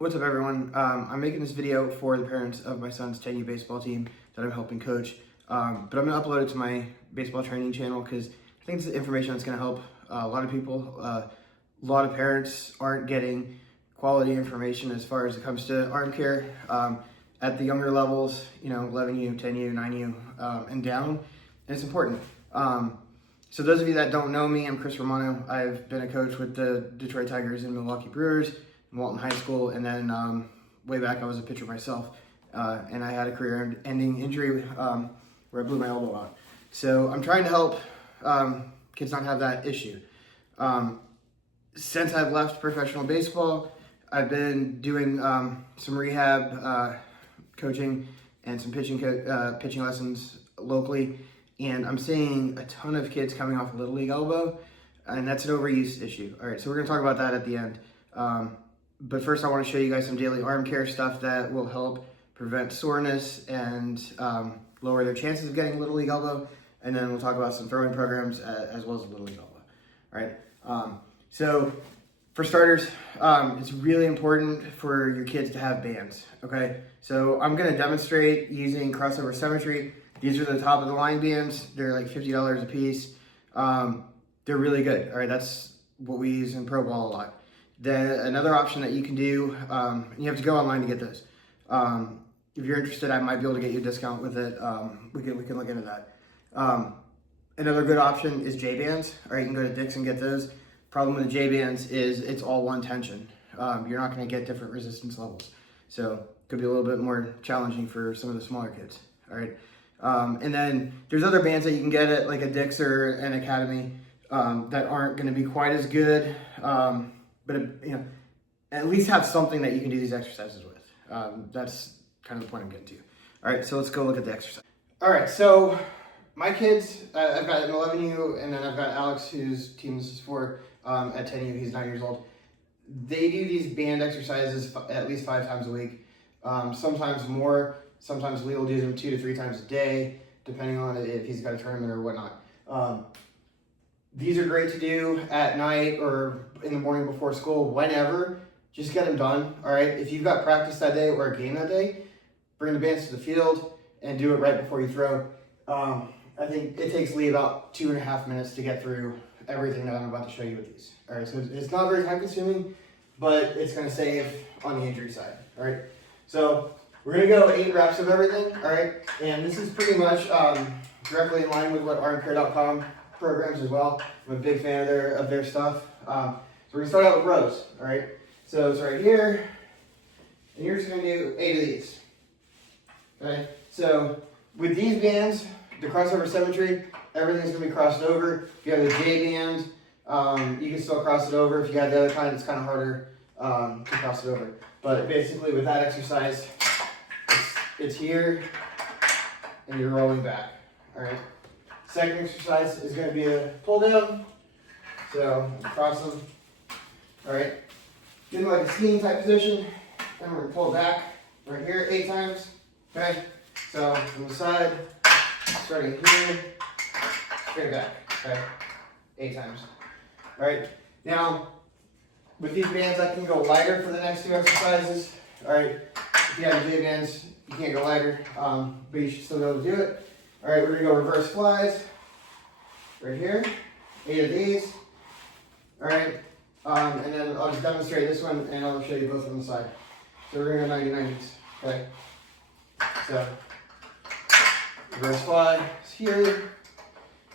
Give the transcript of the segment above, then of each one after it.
What's up, everyone? I'm making this video for the parents of my son's 10U baseball team that I'm helping coach, but I'm going to upload it to my baseball training channel because I think it's information that's going to help a lot of people. A lot of parents aren't getting quality information as far as it comes to ArmCare at the younger levels, 11U, 10U, 9U, and down, and it's important. So those of you that don't know me, I'm Chris Romano. I've been a coach with the Detroit Tigers and Milwaukee Brewers in Walton High School, and then way back I was a pitcher myself, and I had a career-ending injury where I blew my elbow out. So I'm trying to help kids not have that issue. Since I've left professional baseball, I've been doing some rehab coaching and some pitching lessons locally, and I'm seeing a ton of kids coming off a Little League elbow, and that's an overuse issue. All right, so we're going to talk about that at the end. But first I want to show you guys some daily ArmCare stuff that will help prevent soreness and lower their chances of getting Little League elbow. And then we'll talk about some throwing programs as well as Little League elbow. All right. So for starters, it's really important for your kids to have bands. Okay. So I'm going to demonstrate using crossover symmetry. These are the top of the line bands. They're like $50 a piece. They're really good. All right. That's what we use in pro ball a lot. Then another option that you can do, you have to go online to get those. If you're interested, I might be able to get you a discount with it. We can look into that. Another good option is J-bands. All right, you can go to Dick's and get those. Problem with the J-bands is it's all one tension. You're not going to get different resistance levels. So it could be a little bit more challenging for some of the smaller kids. All right. And then there's other bands that you can get at like a Dick's or an Academy that aren't going to be quite as good. But at least have something that you can do these exercises with. That's kind of the point I'm getting to. All right, so let's go look at the exercise. All right, so my kids, I've got an 11U, and then I've got Alex, whose team this is for, at 10U. He's 9 years old. They do these band exercises at least 5 times a week, sometimes more. Sometimes Lee will do them 2 to 3 times a day, depending on if he's got a tournament or whatnot. These are great to do at night or in the morning before school, whenever. Just get them done, all right? If you've got practice that day or a game that day, bring the bands to the field and do it right before you throw. I think it takes Lee about 2.5 minutes to get through everything that I'm about to show you with these. All right, so it's not very time consuming, but it's gonna save on the injury side, all right? So we're gonna go 8 reps of everything, all right? And this is pretty much directly in line with what ArmCare.com programs as well. I'm a big fan of their stuff. So we're gonna start out with rows, all right? So it's right here, and you're just gonna do 8 of these, okay? So with these bands, the crossover symmetry, everything's gonna be crossed over. If you have the J band, you can still cross it over. If you have the other kind, it's kind of harder to cross it over. But basically with that exercise, it's here, and you're rolling back, all right? Second exercise is going to be a pull down. So cross them. All right. Get in like a skiing type position. Then we're going to pull back right here 8 times. Okay. So from the side, starting here, straight back. Okay. 8 times. All right. Now, with these bands, I can go lighter for the next 2 exercises. All right. If you have J bands, you can't go lighter, but you should still be able to do it. All right, we're gonna go reverse flies right here, 8 of these. All right, and then I'll just demonstrate this one and I'll show you both on the side. So we're gonna go 90-90s, okay? So, reverse fly is here,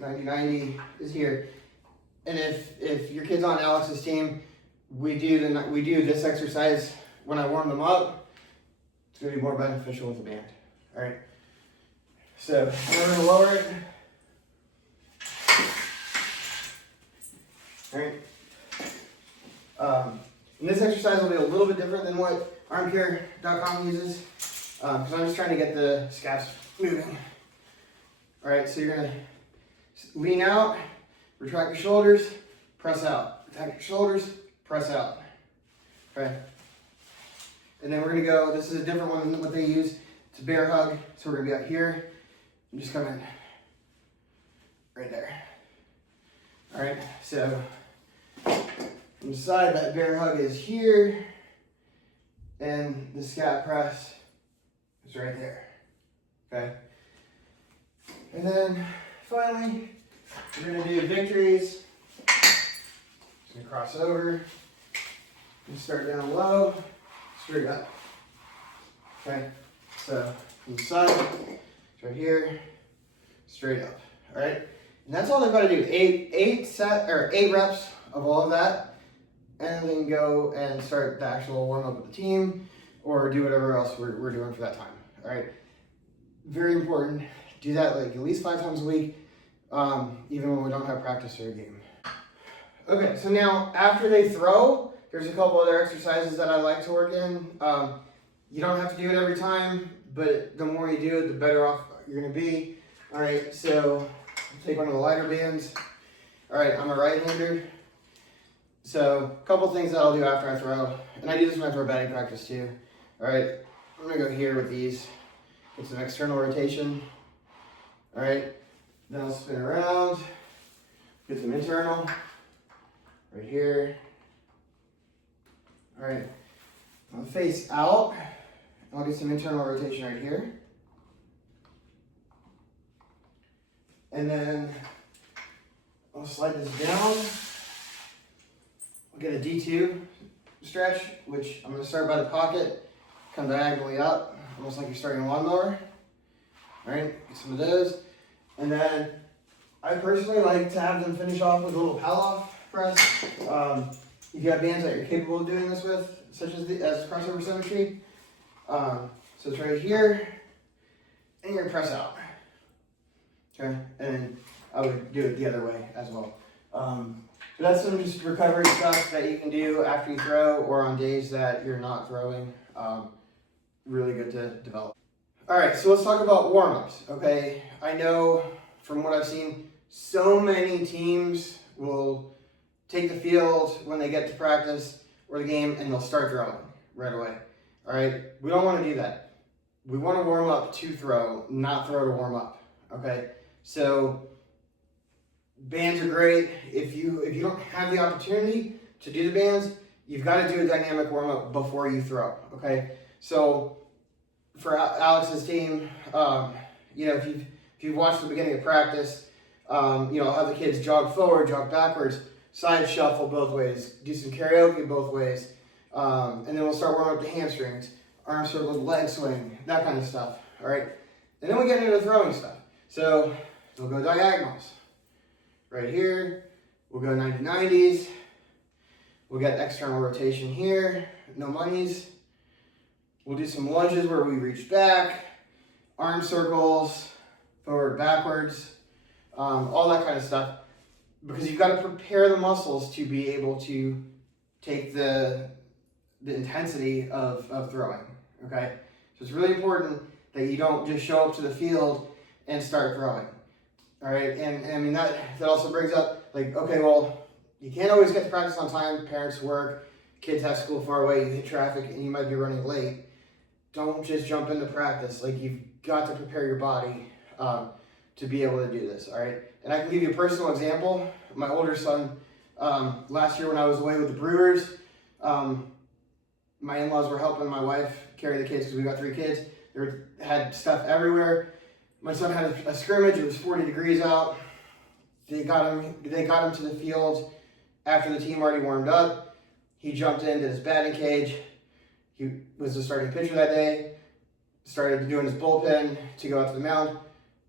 90-90 is here. And if your kid's on Alex's team, we do this exercise when I warm them up. It's gonna be more beneficial with the band, all right? So we're going to lower it. All right. And this exercise will be a little bit different than what ArmCare.com uses because I'm just trying to get the scaps moving. All right, so you're going to lean out, retract your shoulders, press out. Retract your shoulders, press out. Okay. And then we're going to go, this is a different one than what they use. It's a bear hug. So we're going to be out here. And just come in right there. All right, so from the side, that bear hug is here. and the scat press is right there, okay? And then finally, we're gonna do victories. Just gonna cross over and start down low, straight up, okay? So from the side, it's right here, straight up, all right? And that's all they've got to do, eight reps of all of that, and then go and start the actual warm up with the team, or do whatever else we're doing for that time, all right? Very important, do that like at least 5 times a week, even when we don't have practice or a game. Okay, so now after they throw, there's a couple other exercises that I like to work in. You don't have to do it every time, but the more you do it, the better off you're gonna be. All right, so take one of the lighter bands. All right, I'm a right-hander. So a couple things that I'll do after I throw, and I do this when I throw batting practice too. All right, I'm gonna go here with these. Get some external rotation. All right, then I'll spin around, get some internal, right here. All right, I'll face out. I'll get some internal rotation right here. And then I'll slide this down. I'll get a D2 stretch, which I'm gonna start by the pocket, come diagonally up, almost like you're starting a lawnmower. All right, get some of those. And then I personally like to have them finish off with a little pal-off press. If you have bands that you're capable of doing this with, such as crossover symmetry. So it's right here, and you're gonna press out. Okay, and I would do it the other way as well. So that's some just recovery stuff that you can do after you throw or on days that you're not throwing. Really good to develop. All right, so let's talk about warm-ups, okay? I know from what I've seen, so many teams will take the field when they get to practice or the game and they'll start throwing right away. All right, we don't want to do that. We want to warm up to throw, not throw to warm up, okay? So bands are great. If you don't have the opportunity to do the bands, you've got to do a dynamic warm up before you throw, okay? So for Alex's team, if you've watched the beginning of practice, I'll have the kids jog forward, jog backwards, side shuffle both ways, do some karaoke both ways, and then we'll start warming up the hamstrings, arm circle, leg swing, that kind of stuff, all right? And then we get into the throwing stuff. So we'll go diagonals. Right here, we'll go 90-90s. We'll get external rotation here, no monies. We'll do some lunges where we reach back, arm circles, forward, backwards, all that kind of stuff. Because you've got to prepare the muscles to be able to take the intensity of throwing, okay? So it's really important that you don't just show up to the field and start throwing, all right? And I mean, that also brings up, like, okay, well, you can't always get to practice on time. Parents work, kids have school far away, you hit traffic, and you might be running late. Don't just jump into practice. Like, you've got to prepare your body to be able to do this, all right? And I can give you a personal example. My older son, last year when I was away with the Brewers, my in-laws were helping my wife carry the kids because we got 3 kids. They had stuff everywhere. My son had a scrimmage. It was 40 degrees out. They got him to the field after the team already warmed up. He jumped into his batting cage. He was the starting pitcher that day. Started doing his bullpen to go out to the mound.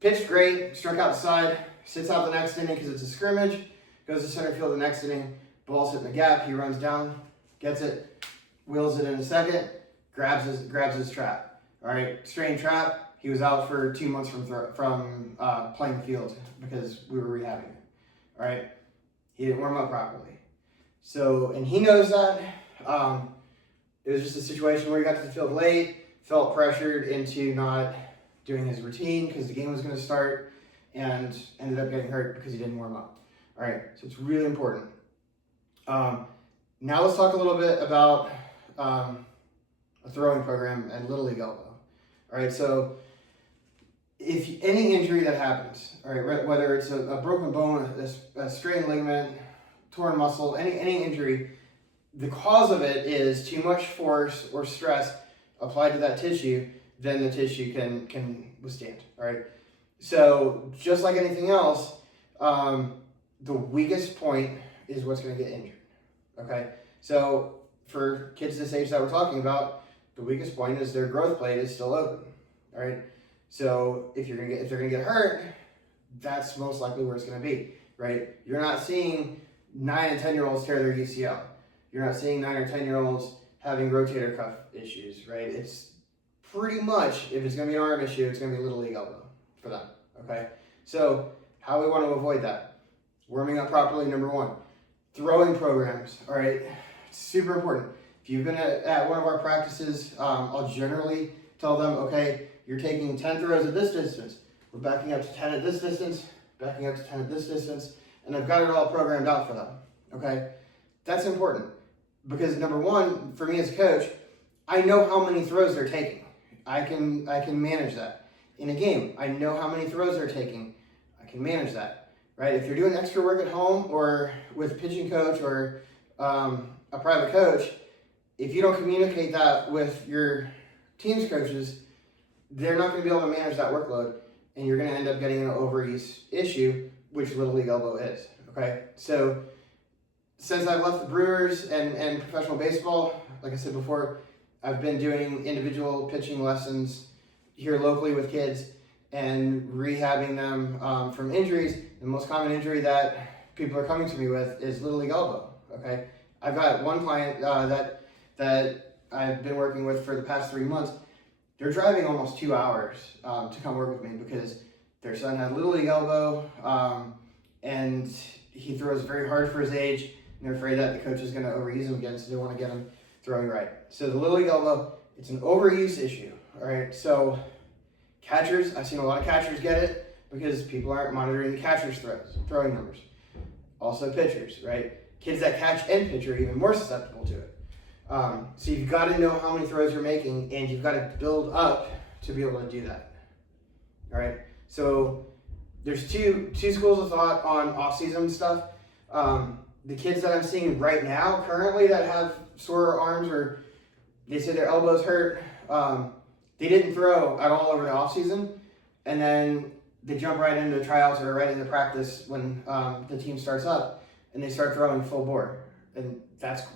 Pitched great, struck out the side, sits out the next inning because it's a scrimmage, goes to center field the next inning, ball's hit in the gap, he runs down, gets it, wheels it in a second, grabs his trap. All right, strained trap. He was out for 2 months from playing the field because we were rehabbing it. All right, he didn't warm up properly. So, and he knows that. It was just a situation where he got to the field late, felt pressured into not doing his routine because the game was going to start, and ended up getting hurt because he didn't warm up. All right, so it's really important. Now let's talk a little bit about a throwing program at Little League Elbow. All right, so if any injury that happens, all right, whether it's a broken bone, a strained ligament, torn muscle, any injury, the cause of it is too much force or stress applied to that tissue, then the tissue can withstand, all right? So just like anything else, the weakest point is what's going to get injured, okay? So for kids this age that we're talking about, the weakest point is their growth plate is still open, all right? So if they're gonna get hurt, that's most likely where it's going to be, right? You're not seeing 9 and 10-year-olds tear their UCL. You're not seeing 9 or 10-year-olds having rotator cuff issues, right? It's pretty much, if it's going to be an arm issue, it's going to be a little league elbow for them, okay? So how we want to avoid that? Warming up properly, number one. Throwing programs, all right? It's super important. If you've been at one of our practices, I'll generally tell them, okay, you're taking 10 throws at this distance. We're backing up to 10 at this distance, backing up to 10 at this distance, and I've got it all programmed out for them, okay? That's important because number one, for me as a coach, I know how many throws they're taking. I can manage that. In a game, I know how many throws they're taking. I can manage that, right? If you're doing extra work at home or with a pitching coach or a private coach, if you don't communicate that with your team's coaches, they're not going to be able to manage that workload, and you're going to end up getting an overuse issue, which Little League elbow is, okay? So since I've left the Brewers and professional baseball, like I said before, I've been doing individual pitching lessons here locally with kids and rehabbing them from injuries. The most common injury that people are coming to me with is Little League elbow, okay? I've got one client that I've been working with for the past 3 months. They're driving almost 2 hours to come work with me because their son had Little League elbow and he throws very hard for his age, and they're afraid that the coach is going to overuse him again, so they want to get him throwing right. So the Little League elbow, it's an overuse issue, all right? So catchers, I've seen a lot of catchers get it because people aren't monitoring the catcher's throwing numbers. Also pitchers, right? Kids that catch and pitch are even more susceptible to it. So you've got to know how many throws you're making, and you've got to build up to be able to do that. All right. So there's two schools of thought on off-season stuff. The kids that I'm seeing right now, currently, that have sore arms or they say their elbows hurt, they didn't throw at all over the off-season, and then they jump right into tryouts or right into practice when the team starts up, and they start throwing full bore, and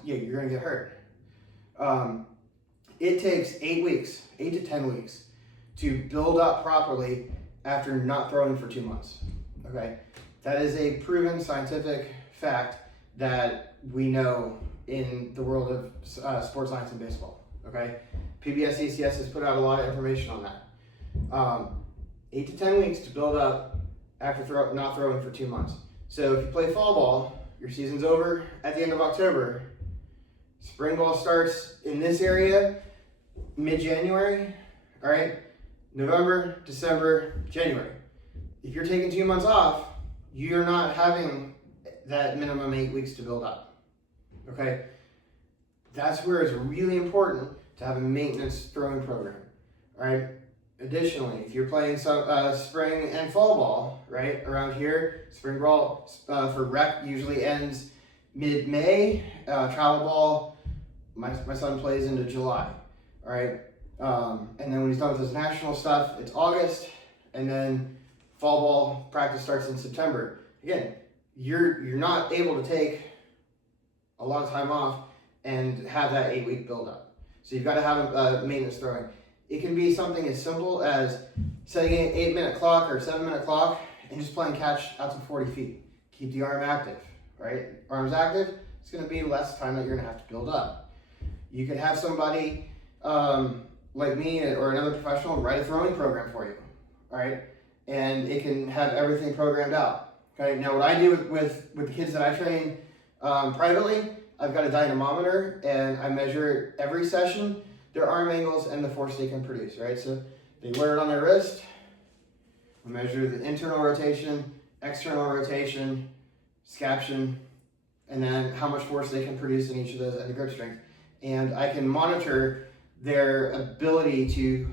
you're going to get hurt. It takes 8 to 10 weeks to build up properly after not throwing for 2 months, okay? That is a proven scientific fact that we know in the world of sports science and baseball, okay? PBS ECS has put out a lot of information on that. 8 to 10 weeks to build up after not throwing for 2 months. So if you play fall ball, your season's over at the end of October. Spring ball starts in this area mid-January, all right? November, December, January. If you're taking 2 months off, you're not having that minimum 8 weeks to build up, okay? That's where it's really important to have a maintenance throwing program, all right? Additionally, if you're playing some spring and fall ball, right, around here, spring ball for rec usually ends mid-May, travel ball, my son plays into July, all right? And then when he's done with his national stuff, it's August, and then fall ball practice starts in September. Again, you're not able to take a lot of time off and have that 8-week build-up. So you've got to have a maintenance throwing. It can be something as simple as setting an 8-minute clock or 7-minute clock and just playing catch out to 40 feet. Keep the arm active, right? Arm's active, it's going to be less time that you're going to have to build up. You could have somebody like me or another professional write a throwing program for you, all right? And it can have everything programmed out, okay? Now, what I do with the kids that I train privately, I've got a dynamometer, and I measure every session, their arm angles, and the force they can produce, right? So they wear it on their wrist. I measure the internal rotation, external rotation, scaption, and then how much force they can produce in each of those and the grip strength. And I can monitor their ability to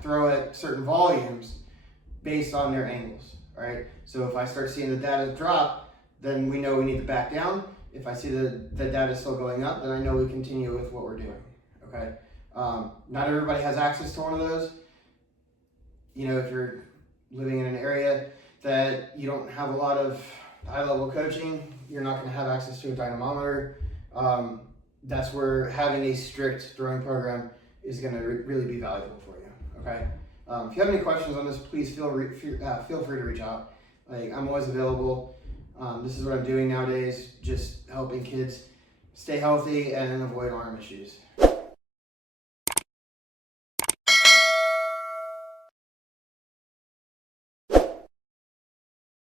throw at certain volumes based on their angles, all right? So if I start seeing the data drop, then we know we need to back down. If I see the data is still going up, then I know we continue with what we're doing, okay? Not everybody has access to one of those. You know, if you're living in an area that you don't have a lot of high-level coaching, you're not going to have access to a dynamometer. That's where having a strict throwing program is going to really be valuable for you, okay? If you have any questions on this, please feel free to reach out. Like, I'm always available. This is what I'm doing nowadays, just helping kids stay healthy and avoid arm issues.